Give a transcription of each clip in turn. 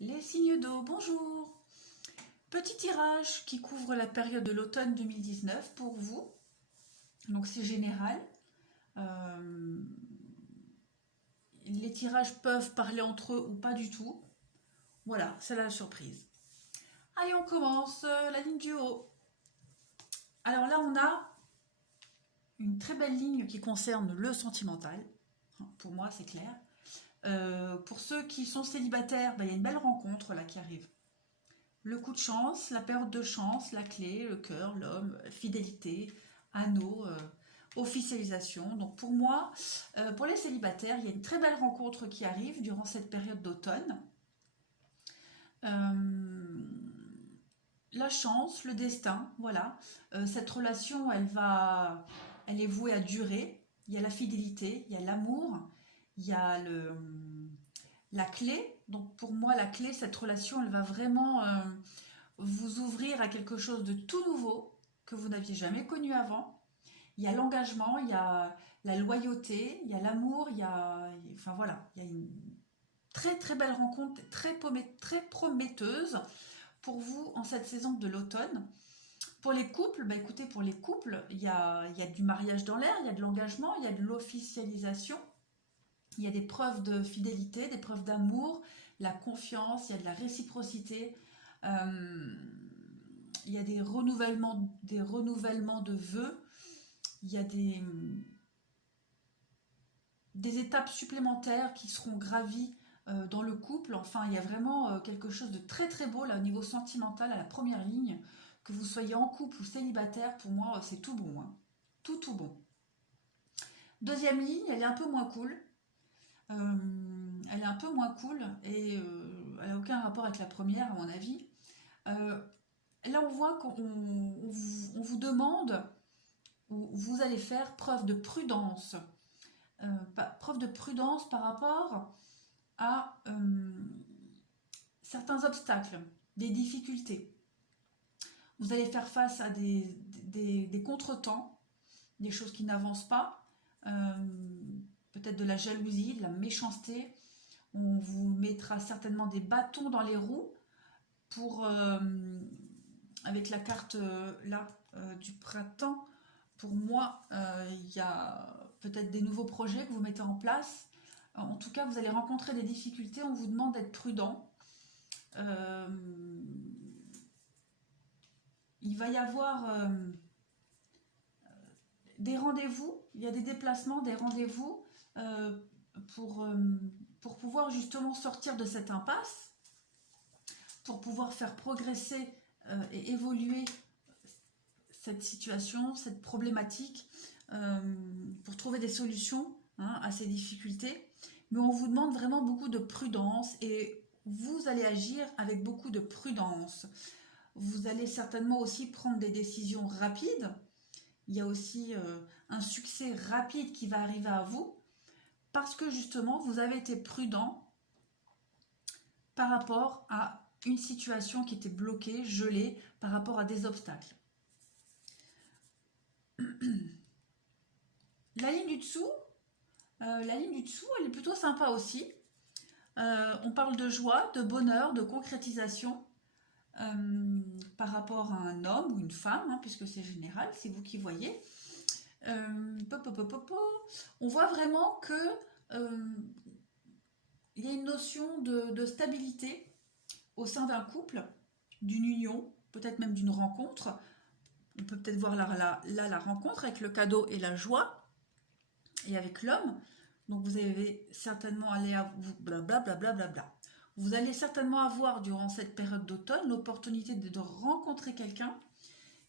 Les signes d'eau, bonjour. Petit tirage qui couvre la période de l'automne 2019 pour vous. Donc c'est général. Euh, les tirages peuvent parler entre eux ou pas du tout. Voilà, c'est la surprise. Allez, on commence la ligne du haut. Alors là, on a une très belle ligne qui concerne le sentimental. Pour moi, c'est clair. Pour ceux qui sont célibataires, il y a une belle rencontre là qui arrive. Le coup de chance, la période de chance, la clé, le cœur, l'homme, fidélité, anneau, officialisation. Donc pour moi, pour les célibataires, il y a une très belle rencontre qui arrive durant cette période d'automne. La chance, le destin, voilà. Cette relation, elle est vouée à durer. Il y a la fidélité, il y a l'amour, il y a la clé. Donc pour moi, la clé, cette relation, elle va vraiment vous ouvrir à quelque chose de tout nouveau que vous n'aviez jamais connu avant. Il y a l'engagement, il y a la loyauté, il y a l'amour, enfin voilà, il y a une très très belle rencontre, très prometteuse pour vous en cette saison de l'automne. Pour les couples, écoutez, pour les couples, il y a du mariage dans l'air, il y a de l'engagement, il y a de l'officialisation, il y a des preuves de fidélité, des preuves d'amour, la confiance, il y a de la réciprocité. Euh, il y a des renouvellements de vœux, il y a des étapes supplémentaires qui seront gravies dans le couple. Enfin, il y a vraiment quelque chose de très très beau là au niveau sentimental à la première ligne. Que vous soyez en couple ou célibataire, pour moi, c'est tout bon. Hein. Tout bon. Deuxième ligne, elle est un peu moins cool. Elle est un peu moins cool et elle n'a aucun rapport avec la première, à mon avis. Là, on voit qu'on vous demande, ou vous allez faire preuve de prudence. Preuve de prudence par rapport à certains obstacles, des difficultés. Vous allez faire face à des contretemps, des choses qui n'avancent pas, peut-être de la jalousie, de la méchanceté. On vous mettra certainement des bâtons dans les roues pour, avec la carte là du printemps. Pour moi, il y a peut-être des nouveaux projets que vous mettez en place. En tout cas, vous allez rencontrer des difficultés. On vous demande d'être prudent. Il va y avoir des rendez-vous. Il y a des déplacements, des rendez-vous pour, pour pouvoir justement sortir de cette impasse, pour pouvoir faire progresser et évoluer cette situation, cette problématique, pour trouver des solutions à ces difficultés. Mais on vous demande vraiment beaucoup de prudence et vous allez agir avec beaucoup de prudence. Vous allez certainement aussi prendre des décisions rapides. Il y a aussi un succès rapide qui va arriver à vous parce que justement vous avez été prudent par rapport à une situation qui était bloquée, gelée, par rapport à des obstacles. La ligne du dessous, elle est plutôt sympa aussi. On parle de joie, de bonheur, de concrétisation par rapport à un homme ou une femme, puisque c'est général, c'est vous qui voyez. On voit vraiment que il y a une notion de stabilité au sein d'un couple, d'une union, peut-être même d'une rencontre. On peut peut-être voir là la rencontre avec le cadeau et la joie, et avec l'homme. Donc vous allez certainement aller à vous blablabla. Vous allez certainement avoir durant cette période d'automne l'opportunité de rencontrer quelqu'un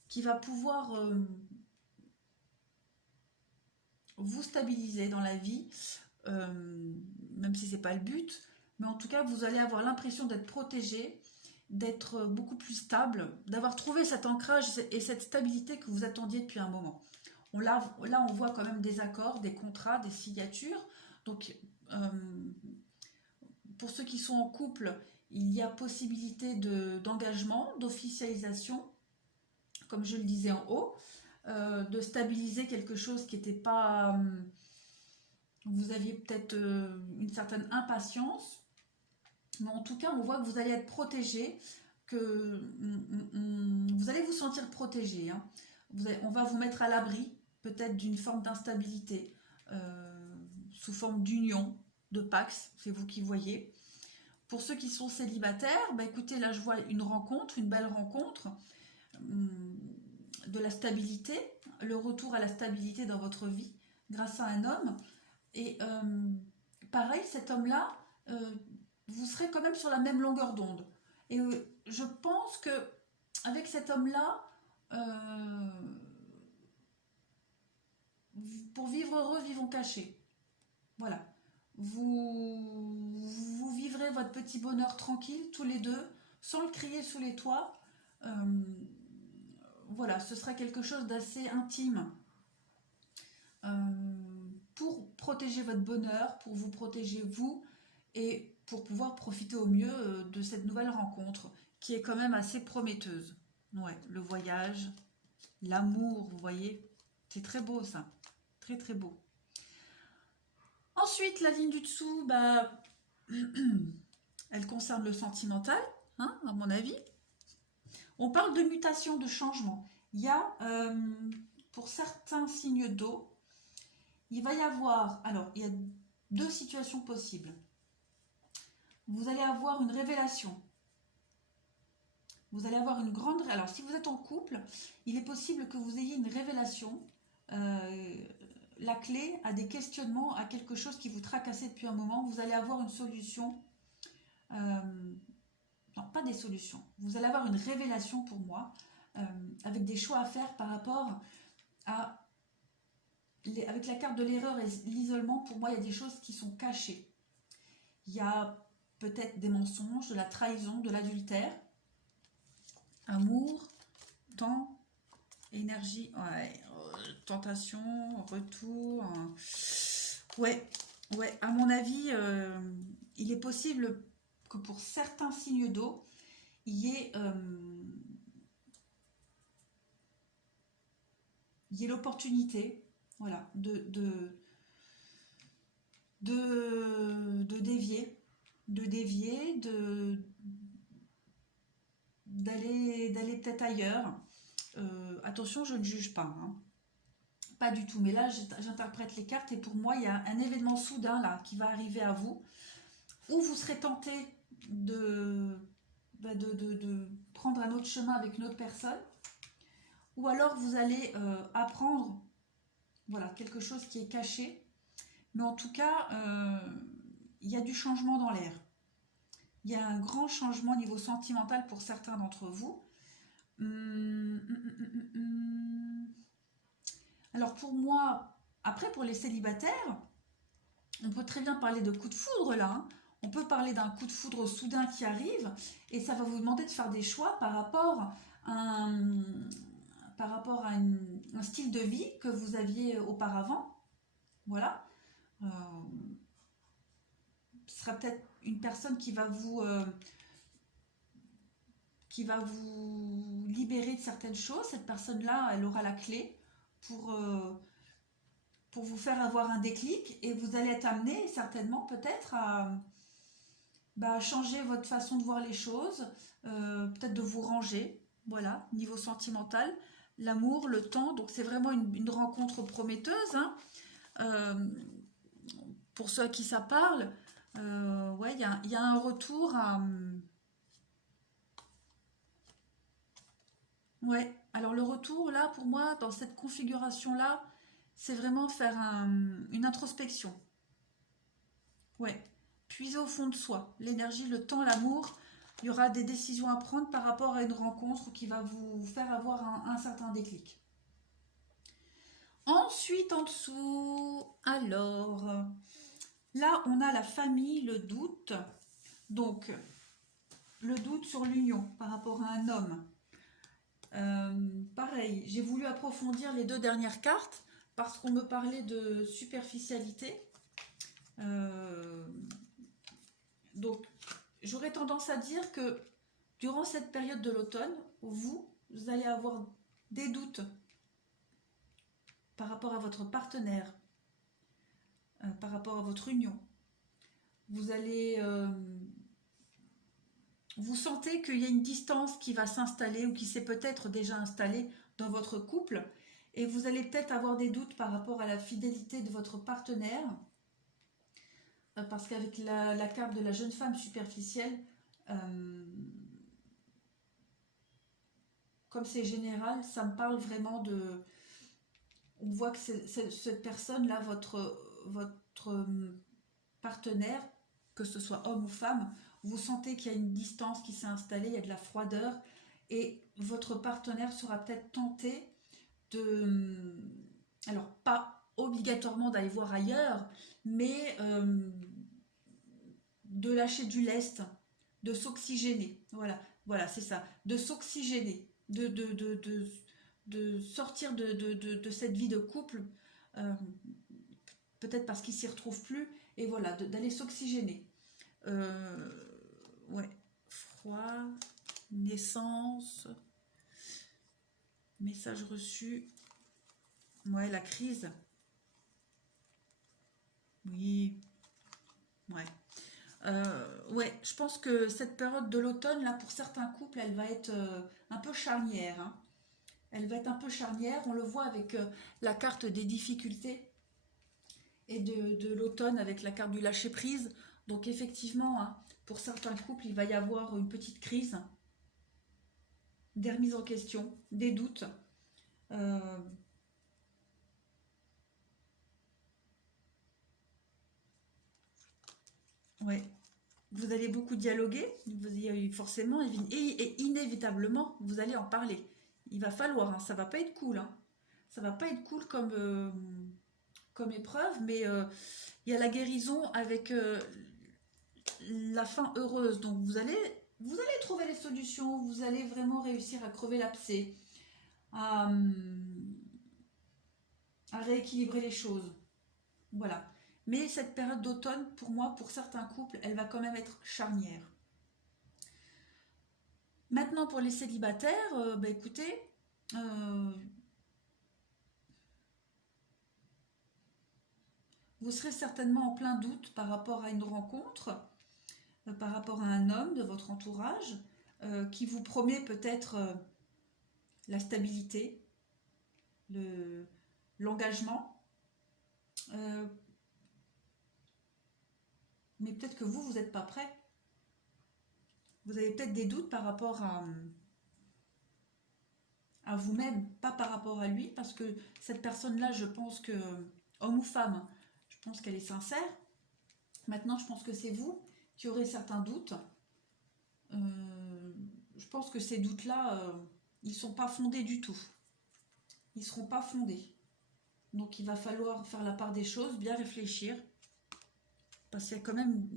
qui va pouvoir vous stabiliser dans la vie, même si c'est pas le but, mais en tout cas vous allez avoir l'impression d'être protégé, d'être beaucoup plus stable, d'avoir trouvé cet ancrage et cette stabilité que vous attendiez depuis un moment. Là, on voit quand même des accords, des contrats, des signatures. Donc, pour ceux qui sont en couple, il y a possibilité d'engagement, d'officialisation, comme je le disais en haut, de stabiliser quelque chose qui n'était pas... vous aviez peut-être une certaine impatience. Mais en tout cas, on voit que vous allez être protégé, que vous allez vous sentir protégé, hein. On va vous mettre à l'abri peut-être d'une forme d'instabilité, sous forme d'union, de pax, c'est vous qui voyez. Pour ceux qui sont célibataires, bah écoutez, là je vois une rencontre, une belle rencontre, de la stabilité, le retour à la stabilité dans votre vie grâce à un homme. Et pareil, cet homme-là, vous serez quand même sur la même longueur d'onde. Et je pense que avec cet homme-là, pour vivre heureux, vivons cachés. Voilà. Vous vivrez votre petit bonheur tranquille, tous les deux, sans le crier sous les toits. Voilà, ce sera quelque chose d'assez intime. Pour protéger votre bonheur, pour vous protéger vous, et pour pouvoir profiter au mieux de cette nouvelle rencontre, qui est quand même assez prometteuse. Ouais, le voyage, l'amour, vous voyez, c'est très beau ça, très très beau. Ensuite, la ligne du dessous, bah, elle concerne le sentimental, hein, à mon avis. On parle de mutation, de changement. Il y a, pour certains signes d'eau, il va y avoir, alors, il y a deux situations possibles. Vous allez avoir une révélation. Vous allez avoir une grande... Alors, si vous êtes en couple, il est possible que vous ayez une révélation, la clé à des questionnements, à quelque chose qui vous tracassait depuis un moment. Vous allez avoir une solution. Non, pas des solutions. Vous allez avoir une révélation pour moi, avec des choix à faire par rapport à... Avec la carte de l'erreur et l'isolement, pour moi, il y a des choses qui sont cachées. Il y a peut-être des mensonges, de la trahison, de l'adultère. Amour, temps, énergie, ouais, tentation, retour. Ouais, à mon avis, il est possible que pour certains signes d'eau, il y ait l'opportunité, voilà, de dévier, d'aller peut-être ailleurs. Attention, je ne juge pas, hein. Pas du tout, mais là j'interprète les cartes et pour moi il y a un événement soudain là qui va arriver à vous, où vous serez tenté de prendre un autre chemin avec une autre personne, ou alors vous allez apprendre, voilà, quelque chose qui est caché, mais en tout cas il y a du changement dans l'air. Il y a un grand changement au niveau sentimental pour certains d'entre vous. Alors pour moi, après pour les célibataires, on peut très bien parler de coup de foudre là, hein. On peut parler d'un coup de foudre soudain qui arrive et ça va vous demander de faire des choix par rapport à un style de vie que vous aviez auparavant. Voilà. Ce sera peut-être une personne qui va vous libérer de certaines choses. Cette personne-là, elle aura la clé pour vous faire avoir un déclic et vous allez être amené certainement peut-être à changer votre façon de voir les choses, peut-être de vous ranger, voilà, niveau sentimental, l'amour, le temps, donc c'est vraiment une rencontre prometteuse, hein. Pour ceux à qui ça parle, ouais, il y a un retour à... Ouais, alors le retour là, pour moi, dans cette configuration-là, c'est vraiment faire une introspection. Ouais, puiser au fond de soi, l'énergie, le temps, l'amour. Il y aura des décisions à prendre par rapport à une rencontre qui va vous faire avoir un certain déclic. Ensuite, en dessous, alors, là, on a la famille, le doute. Donc, le doute sur l'union par rapport à un homme. Pareil, j'ai voulu approfondir les deux dernières cartes parce qu'on me parlait de superficialité. Donc, j'aurais tendance à dire que durant cette période de l'automne, vous allez avoir des doutes par rapport à votre partenaire, par rapport à votre union. Vous allez vous sentez qu'il y a une distance qui va s'installer ou qui s'est peut-être déjà installée dans votre couple et vous allez peut-être avoir des doutes par rapport à la fidélité de votre partenaire parce qu'avec la carte de la jeune femme superficielle, comme c'est général, ça me parle vraiment de... On voit que cette personne-là, votre partenaire, que ce soit homme ou femme, vous sentez qu'il y a une distance qui s'est installée, il y a de la froideur, et votre partenaire sera peut-être tenté de... Alors, pas obligatoirement d'aller voir ailleurs, mais de lâcher du lest, de s'oxygéner. Voilà, c'est ça, de s'oxygéner, de sortir de cette vie de couple, euh, peut-être parce qu'il s'y retrouve plus, et voilà, d'aller s'oxygéner. Ouais, froid, naissance, message reçu, ouais, la crise, oui, ouais. Ouais, je pense que cette période de l'automne, là, pour certains couples, elle va être un peu charnière, hein. Elle va être un peu charnière, on le voit avec la carte des difficultés et de l'automne avec la carte du lâcher-prise. Donc effectivement, hein, pour certains couples, il va y avoir une petite crise, des remises en question, des doutes. Euh, ouais. Vous allez beaucoup dialoguer, forcément, et inévitablement, vous allez en parler. Il va falloir, hein, ça va pas être cool, hein. Ça va pas être cool comme épreuve, mais il y a la guérison avec la fin heureuse. Donc vous allez trouver les solutions, vous allez vraiment réussir à crever l'abcès, à, à rééquilibrer les choses. Voilà. Mais cette période d'automne, pour moi, pour certains couples, elle va quand même être charnière. Maintenant, pour les célibataires, bah écoutez, euh, vous serez certainement en plein doute par rapport à une rencontre, par rapport à un homme de votre entourage, qui vous promet peut-être la stabilité, l'engagement, euh, mais peut-être que vous n'êtes pas prêt. Vous avez peut-être des doutes par rapport à vous-même, pas par rapport à lui, parce que cette personne-là, je pense que, homme ou femme, je pense qu'elle est sincère. Maintenant, je pense que c'est vous qui aurez certains doutes. Je pense que ces doutes-là, ils ne sont pas fondés du tout. Ils ne seront pas fondés. Donc il va falloir faire la part des choses, bien réfléchir, parce qu'il y a quand même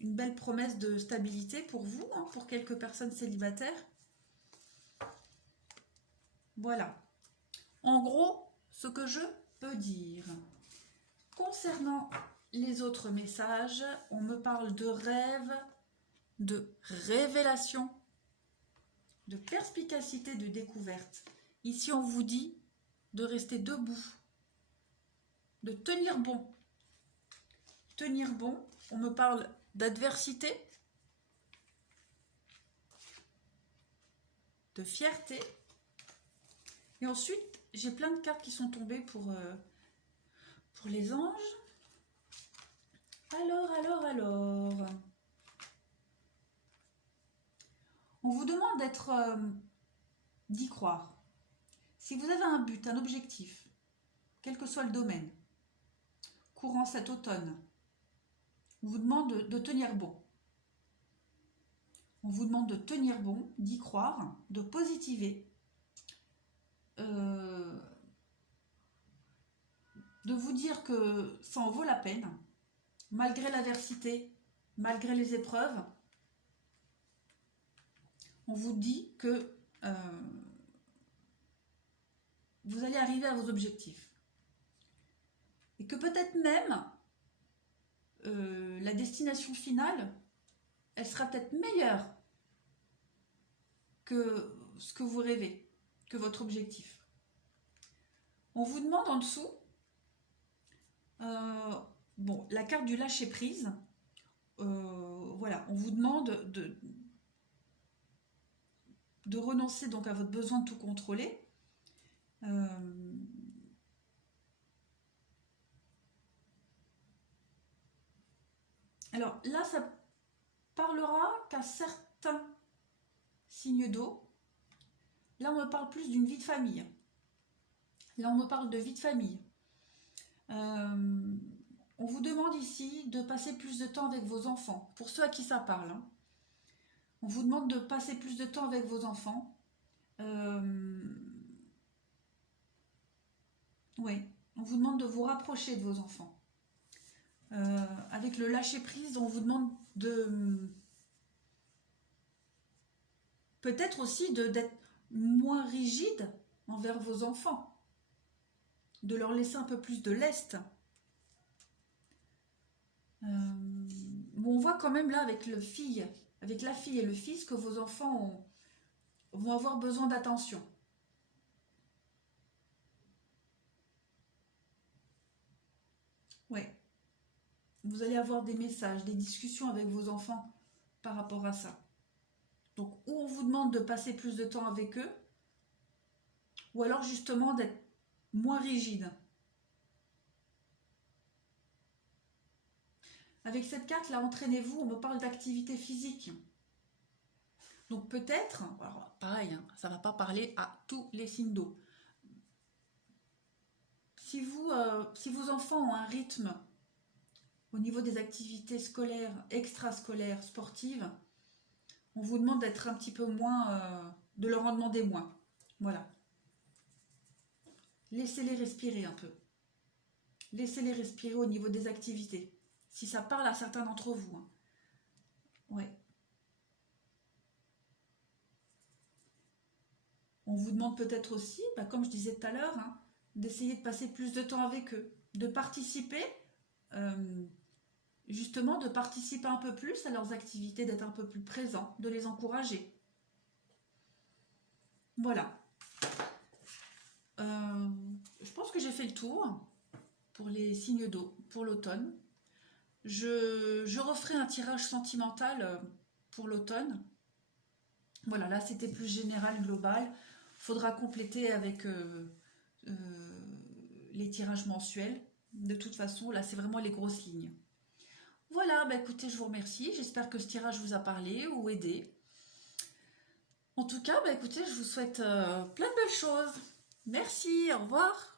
une belle promesse de stabilité pour vous, hein, pour quelques personnes célibataires. Voilà. En gros, ce que je peux dire. Concernant les autres messages, on me parle de rêve, de révélation, de perspicacité, de découverte. Ici, on vous dit de rester debout, de tenir bon. Tenir bon, on me parle d'adversité, de fierté. Et ensuite, j'ai plein de cartes qui sont tombées pour les anges. Alors. On vous demande d'y croire. Si vous avez un but, un objectif, quel que soit le domaine, courant cet automne, on vous demande de tenir bon. On vous demande de tenir bon, d'y croire, de positiver, de vous dire que ça en vaut la peine, malgré l'adversité, malgré les épreuves. On vous dit que vous allez arriver à vos objectifs. Et que peut-être même la destination finale, elle sera peut-être meilleure que ce que vous rêvez, que votre objectif. On vous demande en dessous, bon, la carte du lâcher prise, voilà, on vous demande de renoncer donc à votre besoin de tout contrôler. Alors là, ça parlera qu'à certains signes d'eau. Là, on me parle plus d'une vie de famille. Là, on me parle de vie de famille. On vous demande ici de passer plus de temps avec vos enfants. Pour ceux à qui ça parle, hein. On vous demande de passer plus de temps avec vos enfants. Oui, on vous demande de vous rapprocher de vos enfants. Avec le lâcher-prise, on vous demande de... Peut-être aussi d'être moins rigide envers vos enfants. De leur laisser un peu plus de lest. Bon, on voit quand même là avec la fille et le fils que vos enfants vont avoir besoin d'attention. Ouais. Vous allez avoir des messages, des discussions avec vos enfants par rapport à ça. Donc, ou on vous demande de passer plus de temps avec eux, ou alors justement d'être moins rigide. Avec cette carte là, entraînez-vous, on me parle d'activité physique. Donc peut-être, alors pareil, hein, ça ne va pas parler à tous les signes d'eau. Si vos enfants ont un rythme au niveau des activités scolaires, extrascolaires, sportives, on vous demande d'être un petit peu moins, de leur en demander moins. Voilà. Laissez-les respirer un peu. Laissez-les respirer au niveau des activités. Si ça parle à certains d'entre vous. Hein. Ouais. On vous demande peut-être aussi, comme je disais tout à l'heure, hein, d'essayer de passer plus de temps avec eux, de participer, justement de participer un peu plus à leurs activités, d'être un peu plus présent, de les encourager. Voilà. Je pense que j'ai fait le tour pour les signes d'eau, pour l'automne. Je referai un tirage sentimental pour l'automne. Voilà, là c'était plus général, global. Faudra compléter avec les tirages mensuels. De toute façon, là c'est vraiment les grosses lignes. Voilà, écoutez, je vous remercie. J'espère que ce tirage vous a parlé ou aidé. En tout cas, écoutez, je vous souhaite plein de belles choses. Merci, au revoir.